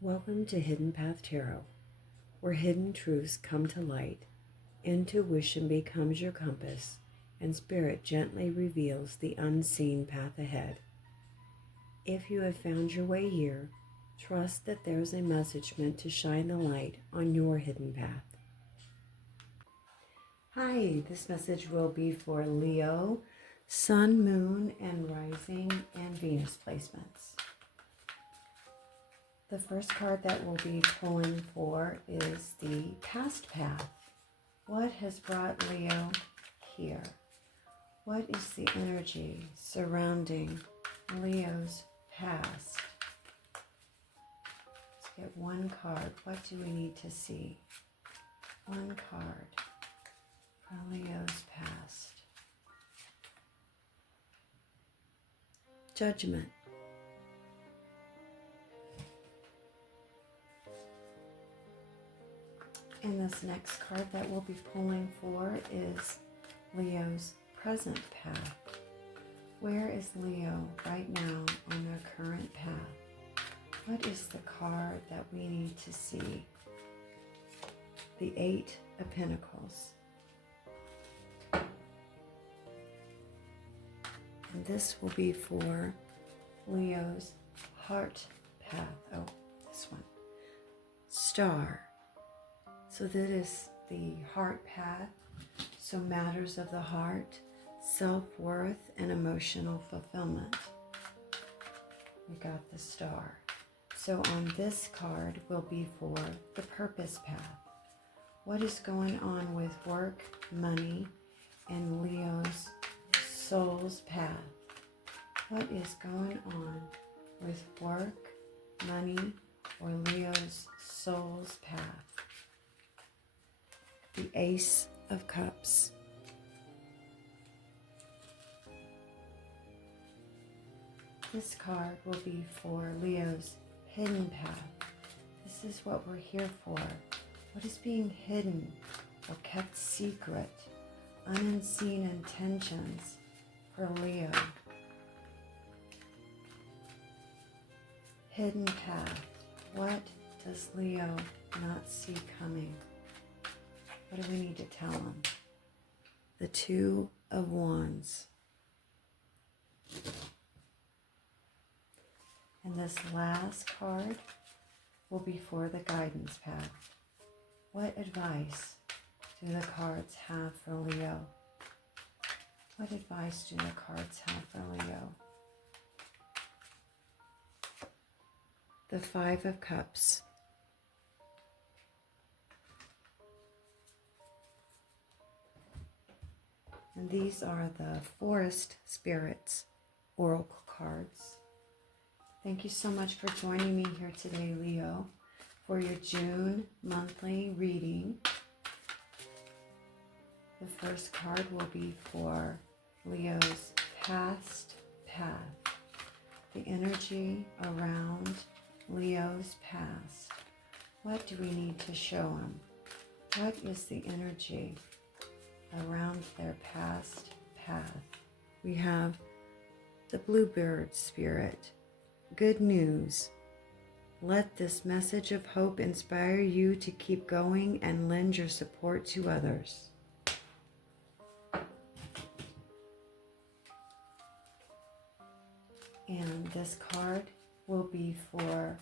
Welcome to Hidden Path Tarot, where hidden truths come to light, intuition becomes your compass, and spirit gently reveals the unseen path ahead. If you have found your way here, trust that there's a message meant to shine the light on your hidden path. Hi, this message will be for Leo, Sun, Moon, and Rising, and Venus placements. The first card that we'll be pulling for is the past path. What has brought Leo here? What is the energy surrounding Leo's past? Let's get one card. What do we need to see? One card for Leo's past. Judgment. And this next card that we'll be pulling for is Leo's present path. Where is Leo right now on their current path? What is the card that we need to see? The Eight of Pentacles. And this will be for Leo's heart path. Oh, this one. Star. So that is the heart path. So matters of the heart, self-worth, and emotional fulfillment. We got the star. So on this card will be for the purpose path. What is going on with work, money, and Leo's soul's path? What is going on with work, money, or Leo's soul's path? The Ace of Cups. This card will be for Leo's hidden path. This is what we're here for. What is being hidden or kept secret? Unseen intentions for Leo. Hidden path. What does Leo not see coming? What do we need to tell him? The Two of Wands. And this last card will be for the guidance path. What advice do the cards have for Leo? What advice do the cards have for Leo? The Five of Cups. And these are the Forest Spirits Oracle cards. Thank you so much for joining me here today, Leo, for your June monthly reading. The first card will be for Leo's past path. The energy around Leo's past. What do we need to show him? What is the energy around their past path? We have the Bluebird Spirit. Good news. Let this message of hope inspire you to keep going and lend your support to others. And this card will be for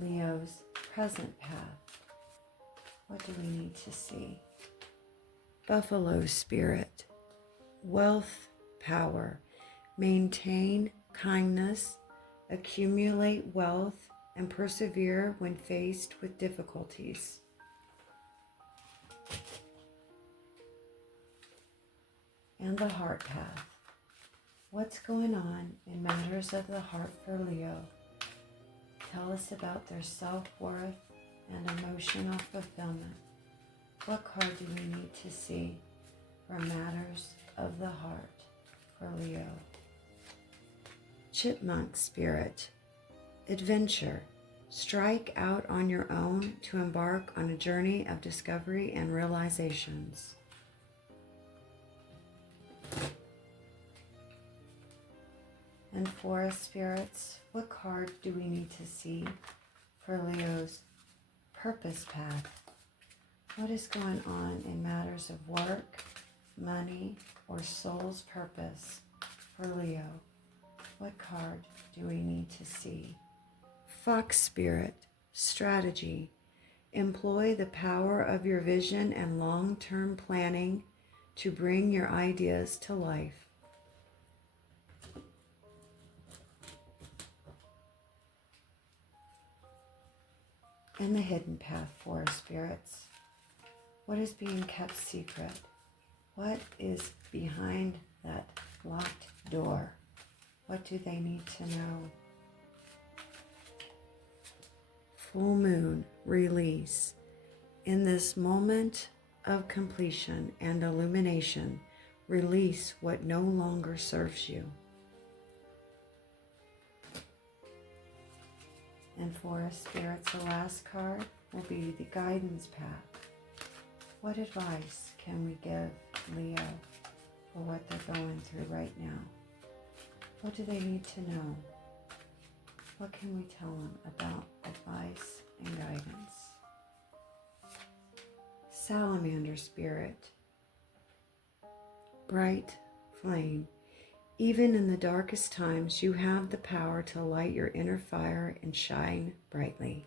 Leo's present path. What do we need to see? Buffalo Spirit. Wealth, power. Maintain kindness. Accumulate wealth and persevere when faced with difficulties. And the heart path. What's going on in matters of the heart for Leo? Tell us about their self-worth and emotional fulfillment. What card do we need to see for matters of the heart for Leo? Chipmunk Spirit. Adventure. Strike out on your own to embark on a journey of discovery and realizations. And Forest Spirits, what card do we need to see for Leo's purpose path. What is going on in matters of work, money, or soul's purpose for Leo? What card do we need to see? Fox Spirit, strategy. Employ the power of your vision and long-term planning to bring your ideas to life. And the hidden path for spirits. What is being kept secret? What is behind that locked door? What do they need to know? Full moon, release. In this moment of completion and illumination, release what no longer serves you. And for spirits, the last card will be the guidance path. What advice can we give Leo for what they're going through right now? What do they need to know? What can we tell them about advice and guidance? Salamander spirit, bright flame. Even in the darkest times, you have the power to light your inner fire and shine brightly.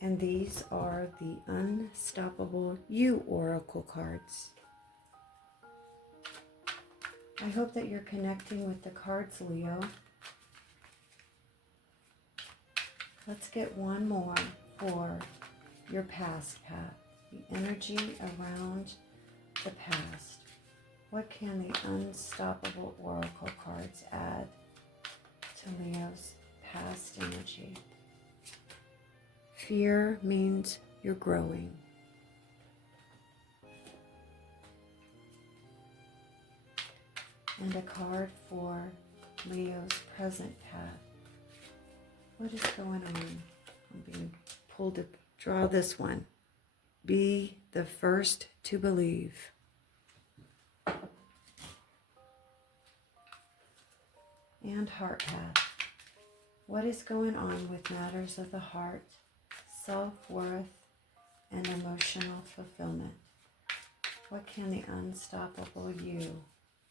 And these are the Unstoppable You Oracle cards. I hope that you're connecting with the cards, Leo. Let's get one more for your past path. The energy around the past. What can the Unstoppable Oracle cards add to Leo's past energy? Fear means you're growing. And a card for Leo's present path. What is going on? I'm being pulled to draw this one. Be the first to believe. And heart path. What is going on with matters of the heart, self-worth, and emotional fulfillment? What can the Unstoppable You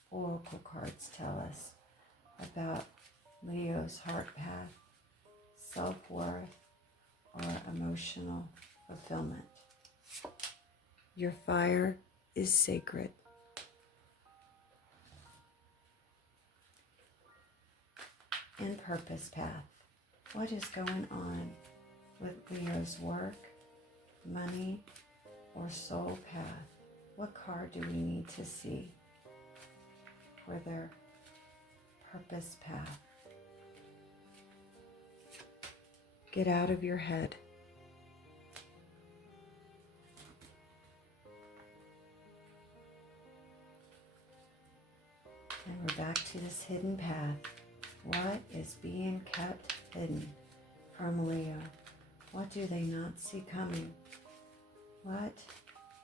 Oracle cards tell us about Leo's heart path, self-worth, or emotional fulfillment? Your fire is sacred. And purpose path. What is going on with Leo's work, money, or soul path? What card do we need to see for their purpose path? Get out of your head. And we're back to this hidden path. What is being kept hidden from Leo? What do they not see coming? What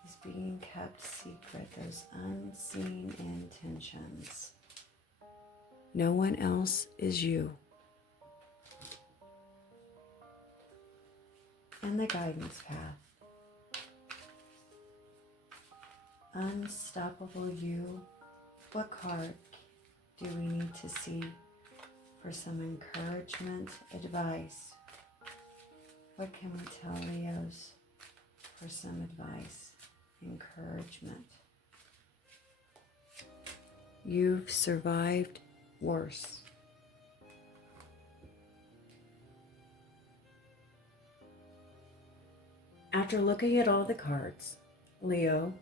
is being kept secret? Those unseen intentions. No one else is you. And the guidance path. Unstoppable You. What card do we need to see for some encouragement, advice? What can we tell Leos for some advice, encouragement? You've survived worse. After looking at all the cards, Leo,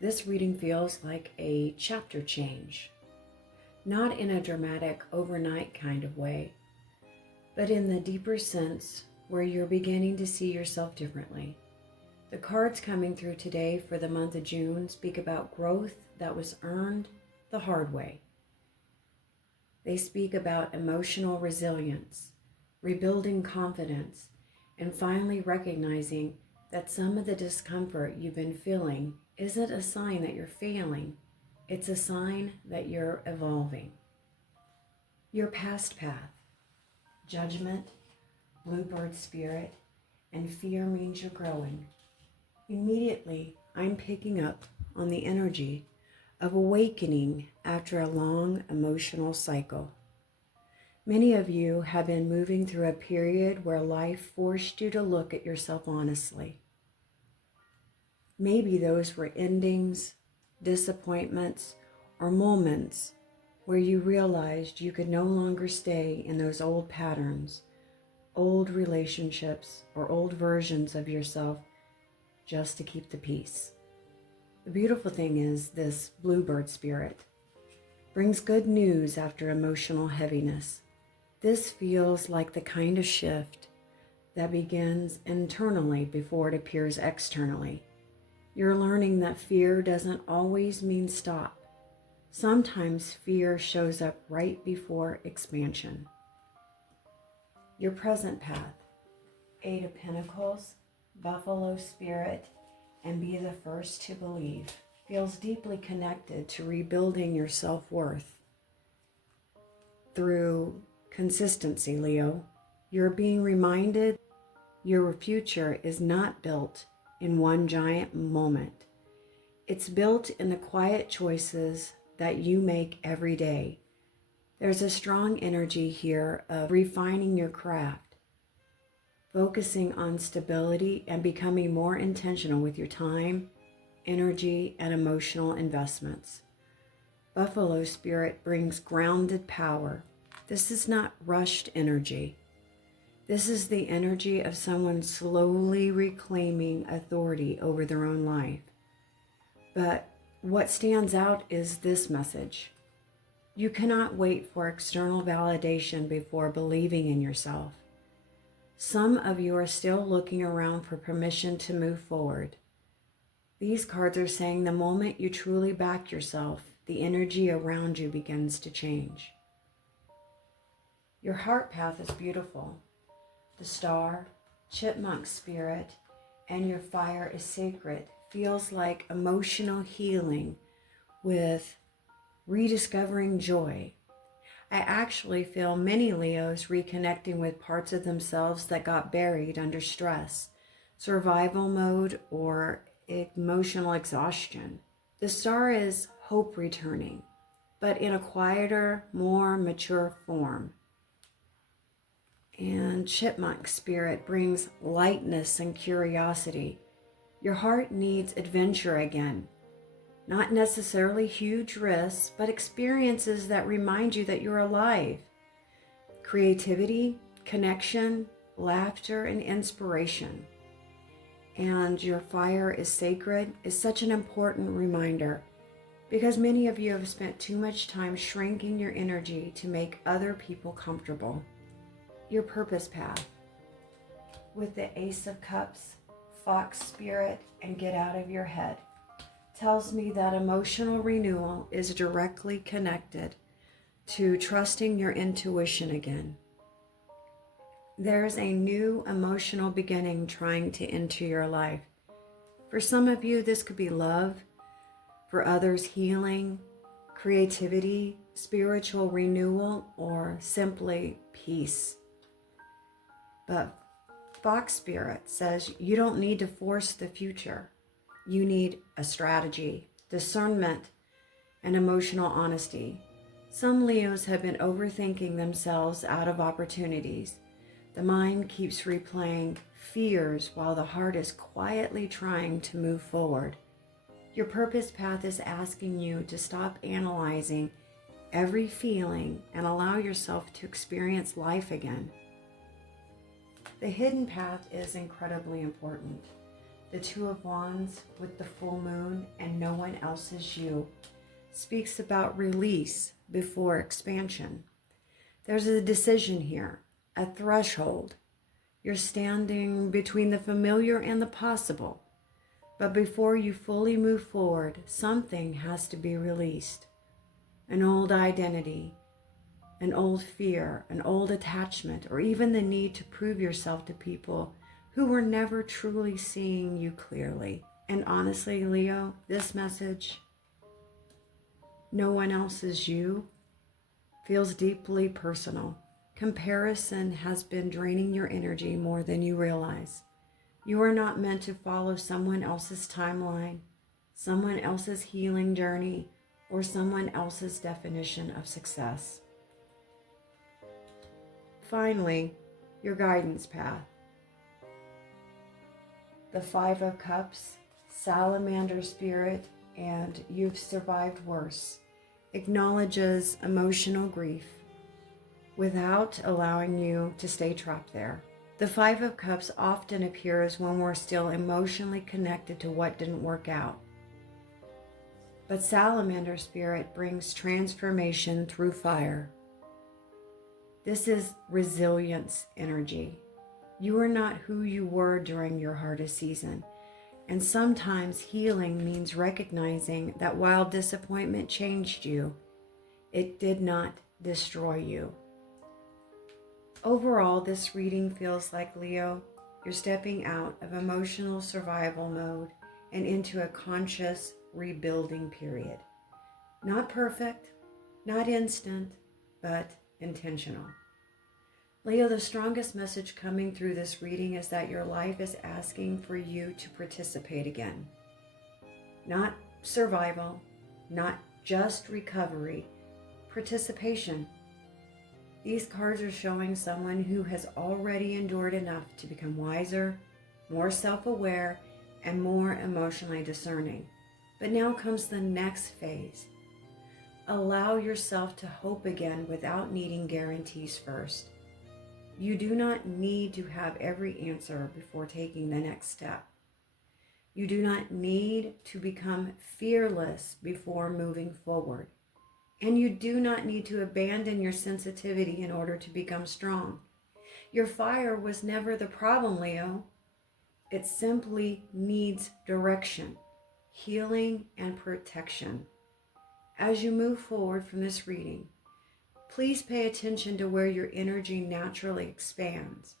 this reading feels like a chapter change. Not in a dramatic overnight kind of way, but in the deeper sense where you're beginning to see yourself differently. The cards coming through today for the month of June speak about growth that was earned the hard way. They speak about emotional resilience, rebuilding confidence, and finally recognizing that some of the discomfort you've been feeling isn't a sign that you're failing. It's a sign that you're evolving. Your past path, judgment, bluebird spirit, and fear means you're growing. Immediately, I'm picking up on the energy of awakening after a long emotional cycle. Many of you have been moving through a period where life forced you to look at yourself honestly. Maybe those were endings, disappointments, or moments where you realized you could no longer stay in those old patterns, old relationships, or old versions of yourself just to keep the peace. The beautiful thing is this bluebird spirit brings good news after emotional heaviness. This feels like the kind of shift that begins internally before it appears externally. You're learning that fear doesn't always mean stop. Sometimes fear shows up right before expansion. Your present path, Eight of Pentacles, Buffalo Spirit, and Be the First to Believe, feels deeply connected to rebuilding your self-worth. Through consistency, Leo, you're being reminded your future is not built in one giant moment. It's built in the quiet choices that you make every day. There's a strong energy here of refining your craft, focusing on stability and becoming more intentional with your time, energy, and emotional investments. Buffalo Spirit brings grounded power. This is not rushed energy. This is the energy of someone slowly reclaiming authority over their own life. But what stands out is this message. You cannot wait for external validation before believing in yourself. Some of you are still looking around for permission to move forward. These cards are saying the moment you truly back yourself, the energy around you begins to change. Your heart path is beautiful. The star, chipmunk spirit, and your fire is sacred. Feels like emotional healing with rediscovering joy. I actually feel many Leos reconnecting with parts of themselves that got buried under stress, survival mode, or emotional exhaustion. The star is hope returning, but in a quieter, more mature form. And chipmunk spirit brings lightness and curiosity. Your heart needs adventure again. Not necessarily huge risks, but experiences that remind you that you're alive. Creativity, connection, laughter, and inspiration. And your fire is sacred is such an important reminder because many of you have spent too much time shrinking your energy to make other people comfortable. Your purpose path with the Ace of Cups, Fox Spirit, and Get Out of Your Head tells me that emotional renewal is directly connected to trusting your intuition again. There's a new emotional beginning trying to enter your life. For some of you, this could be love. For others, healing, creativity, spiritual renewal, or simply peace. But Fox Spirit says you don't need to force the future. You need a strategy, discernment, and emotional honesty. Some Leos have been overthinking themselves out of opportunities. The mind keeps replaying fears while the heart is quietly trying to move forward. Your purpose path is asking you to stop analyzing every feeling and allow yourself to experience life again. The hidden path is incredibly important. The Two of Wands with the full moon and No One Else Is You speaks about release before expansion. There's a decision here, a threshold. You're standing between the familiar and the possible. But before you fully move forward, something has to be released. An old identity, an old fear, an old attachment, or even the need to prove yourself to people who were never truly seeing you clearly. And honestly, Leo, this message, No One Else Is You, feels deeply personal. Comparison has been draining your energy more than you realize. You are not meant to follow someone else's timeline, someone else's healing journey, or someone else's definition of success. Finally, your guidance path. The Five of Cups, Salamander Spirit, and You've Survived Worse acknowledges emotional grief without allowing you to stay trapped there. The Five of Cups often appears when we're still emotionally connected to what didn't work out. But Salamander Spirit brings transformation through fire. This is resilience energy. You are not who you were during your hardest season. And sometimes healing means recognizing that while disappointment changed you, it did not destroy you. Overall, this reading feels like, Leo, you're stepping out of emotional survival mode and into a conscious rebuilding period. Not perfect, not instant, but intentional. Leo, the strongest message coming through this reading is that your life is asking for you to participate again. Not survival, not just recovery, participation. These cards are showing someone who has already endured enough to become wiser, more self-aware, and more emotionally discerning. But now comes the next phase. Allow yourself to hope again without needing guarantees first. You do not need to have every answer before taking the next step. You do not need to become fearless before moving forward. And you do not need to abandon your sensitivity in order to become strong. Your fire was never the problem, Leo. It simply needs direction, healing, and protection. As you move forward from this reading, please pay attention to where your energy naturally expands.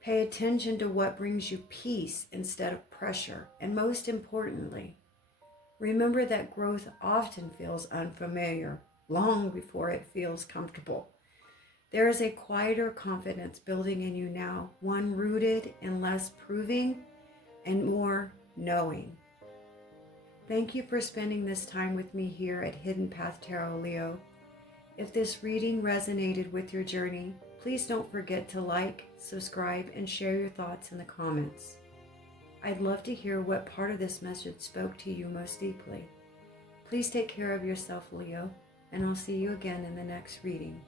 Pay attention to what brings you peace instead of pressure. And most importantly, remember that growth often feels unfamiliar long before it feels comfortable. There is a quieter confidence building in you now, one rooted in less proving and more knowing. Thank you for spending this time with me here at Hidden Path Tarot, Leo. If this reading resonated with your journey, please don't forget to like, subscribe, and share your thoughts in the comments. I'd love to hear what part of this message spoke to you most deeply. Please take care of yourself, Leo, and I'll see you again in the next reading.